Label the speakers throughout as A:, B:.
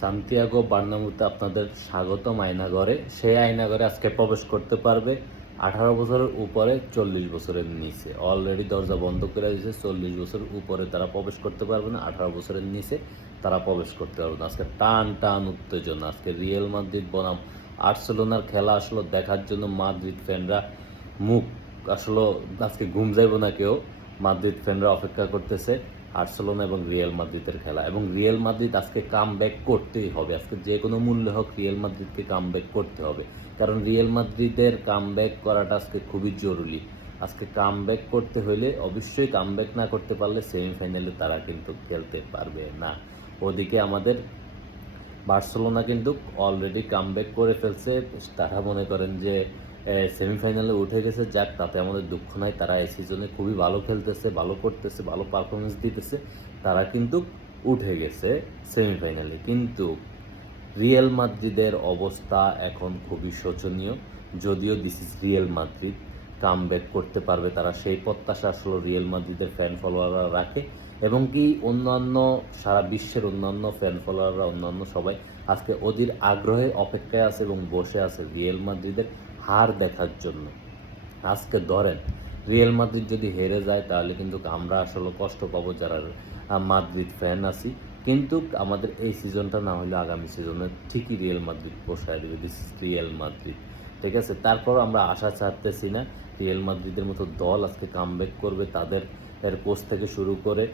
A: Santiago বার্নামুতে আপনাদের স্বাগতম আয়নাগরে। সেই আয়নাগরে আজকে প্রবেশ করতে পারবে আঠারো বছরের উপরে, চল্লিশ বছরের নিচে। অলরেডি দরজা বন্ধ করে দিয়েছে, চল্লিশ বছর উপরে তারা প্রবেশ করতে পারবে না, আঠারো বছরের নিচে তারা প্রবেশ করতে পারবে না। আজকে টান টান উত্তেজনা, আজকে রিয়েল মাদ্রিদ বনাম। আর্সেলোনার খেলা আসলো দেখার জন্য মাদ্রিদ ফ্যানরা মুখ আসলো, আজকে ঘুম যাইব না কেউ। মাদ্রিদ ফ্যানরা অপেক্ষা করতেছে। আর্সেলোনা এবং রিয়েল মাদ্রিদের খেলা। এবং রিয়েল মাদ্রিদ আজকে কাম ব্যাক করতেই হবে। আজকে যে কোনো মূল্যে হোক রিয়েল মাদ্রিদকে কাম ব্যাক করতে হবে। কারণ রিয়েল মাদ্রিদের কাম ব্যাক করাটা আজকে খুবই জরুরি। আজকে কাম ব্যাক করতে হলে অবশ্যই কাম ব্যাক না করতে পারলে সেমিফাইনালে তারা কিন্তু খেলতে পারবে না। ওদিকে আমাদের বার্সেলোনা কিন্তু অলরেডি কাম ব্যাক করে ফেলছে। তারা মনে করেন যে সেমিফাইনালে উঠে গেছে, যাক, তাতে আমাদের দুঃখ নাই। তারা এই সিজনে খুবই ভালো খেলতেছে, ভালো করতেছে, ভালো পারফরমেন্স দিতেছে। তারা কিন্তু উঠে গেছে সেমিফাইনালে কিন্তু রিয়েল মাদ্রিদের অবস্থা এখন খুবই শোচনীয়। যদিও this is Real Madrid comeback করতে পারবে তারা, সেই প্রত্যাশা আসলে রিয়েল মাদ্রিদের ফ্যান ফলোয়াররা রাখে। এবং কি অন্যান্য, সারা বিশ্বের অন্যান্য ফ্যান ফলোয়াররা অন্যান্য সবাই আজকে অধীর আগ্রহে অপেক্ষায় আছে এবং বসে আছে রিয়েল মাদ্রিদের হার দেখার জন্য। আজকে ধরেন, রিয়েল মাদ্রিদ যদি হেরে যায়, তাহলে কিন্তু আমরা আসলে কষ্ট পাবো যারা মাদ্রিদ ফ্যান আছি। কিন্তু আমাদের এই সিজনটা না হলে আগামী সিজনে ঠিকই রিয়েল মাদ্রিদ পোষায় দেবে। This is Real Madrid. ঠিক আছে? তারপর আমরা আশা ছাড়তেছি না। রিয়েল মাদ্রিদের মতো দল আজকে কামব্যাক করবে তাদের, এর কোচ থেকে শুরু করে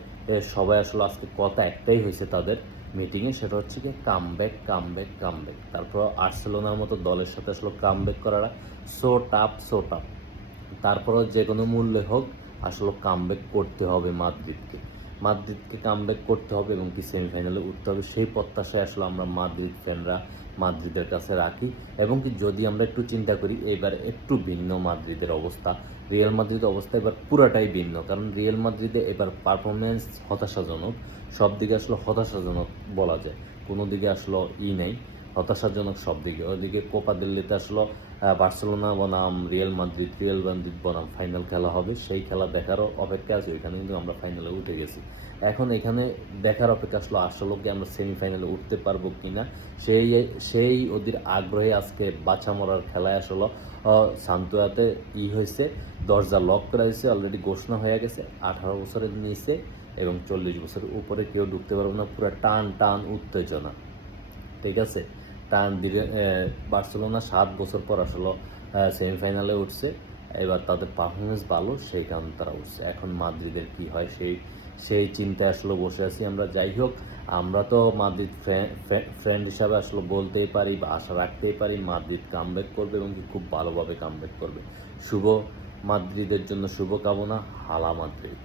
A: সবাই আসলে আজকে কথা একটাই হয়েছে তাদের মিটিংয়ে সেটা হচ্ছে কি কামব্যাক কামব্যাক কামব্যাক তারপর আর্সেলোনার মতো দলের সাথে আসলে কামব্যাক করাটা সো টাপ সো টাপ তারপরও যে কোনো মূল্যে হোক, আসলে কামব্যাক করতে হবে মাদ্রিদকে। মাদ্রিদকে কামব্যাক করতে হবে এবং কি সেমিফাইনালে উঠতে হবে, সেই প্রত্যাশায় আসলে আমরা মাদ্রিদ ফ্যানরা মাদ্রিদের কাছে রাখি। এবং কি যদি আমরা একটু চিন্তা করি, এবার একটু ভিন্ন মাদ্রিদের অবস্থা। রিয়েল মাদ্রিদের অবস্থা এবার পুরাটাই ভিন্ন, কারণ রিয়েল মাদ্রিদে এবার পারফরমেন্স হতাশাজনক সব দিকে আসলে হতাশাজনক বলা যায়। কোনো দিকে আসলে ই নেই। হতাশাজনক সব দিকে। ওইদিকে কোপা দিল্লিতে আসলো বার্সেলোনা বনাম, রিয়েল মাদ্রিদ রিয়েল মাদ্রিদ বনাম ফাইনাল খেলা হবে। সেই খেলা দেখারও অপেক্ষা আছে ওইখানে কিন্তু আমরা ফাইনালে উঠে গেছি। এখন এখানে দেখার অপেক্ষা আসলো, আসলে কি আমরা সেমিফাইনালে উঠতে পারব কি না? সেই সেই ওদের আগ্রহে আজকে বাছা মরার খেলায় আসলো। সান্তুয়াতে ই হয়েছে, দরজা লক করা হয়েছে অলরেডি ঘোষণা হয়ে গেছে। আঠারো বছরের নিচে এবং চল্লিশ বছরের উপরে কেউ ঢুকতে পারবে না, পুরো টান টান উত্তেজনা। ঠিক আছে? টান দিলে বার্সেলোনা সাত বছর পর আসলে সেমিফাইনালে উঠছে। এবার তাদের পারফরমেন্স ভালো সেই কারণে তারা উঠছে। এখন মাদ্রিদের কি হয়, সেই সেই চিন্তায় আসলে বসে আছি আমরা। যাই হোক, আমরা তো মাদ্রিদ ফ্রেন্ড হিসাবে আসলে বলতেই পারি বা আশা রাখতেই পারি মাদ্রিদ কামব্যাক করবে এবং খুব ভালোভাবে কামব্যাক করবে। শুভ মাদ্রিদের জন্য শুভকামনা হালা মাদ্রিদ